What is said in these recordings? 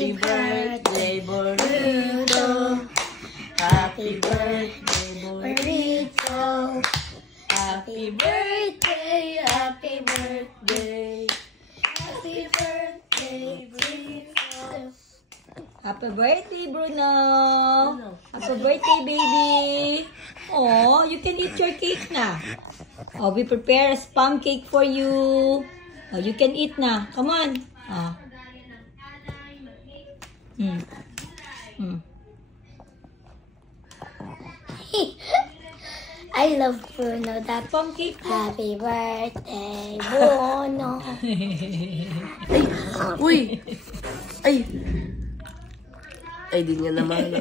Happy birthday, Burrito. Happy birthday, Burrito. Happy birthday, happy birthday. Happy birthday, Burrito. Happy birthday, Bruno. Happy birthday, baby. Oh, you can eat your cake na. Oh, we prepare a spam cake for you. Oh, you can eat na. Come on. Oh. I love Bruno. That Spam cake. happy birthday, Bruno. Ay! Uy! Ay! Ay, di niya naman.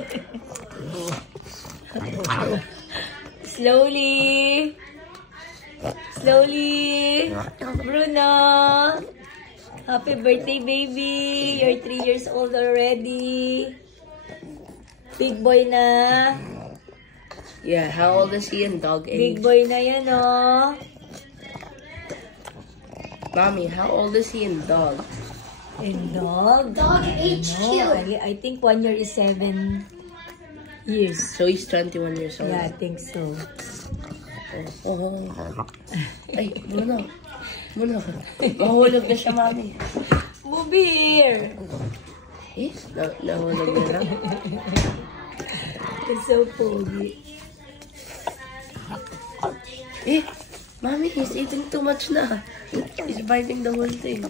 Slowly. Slowly. Bruno. Happy birthday, baby. You're 3 years old already. Big boy na. Yeah, how old is he in dog age? Big boy na yan, oh. Mommy, how old is he in dog? In dog? Dog age No, too. I think 1 year is 7 years. So he's 21 years old. Yeah, I think so. Oh. Ay, Bruno. Bruno. Mahulog na siya, Mommy. Move here. Eh? Nahulog na lang. It's so foggy. Eh, Mommy, he's eating too much na. He's biting the whole thing.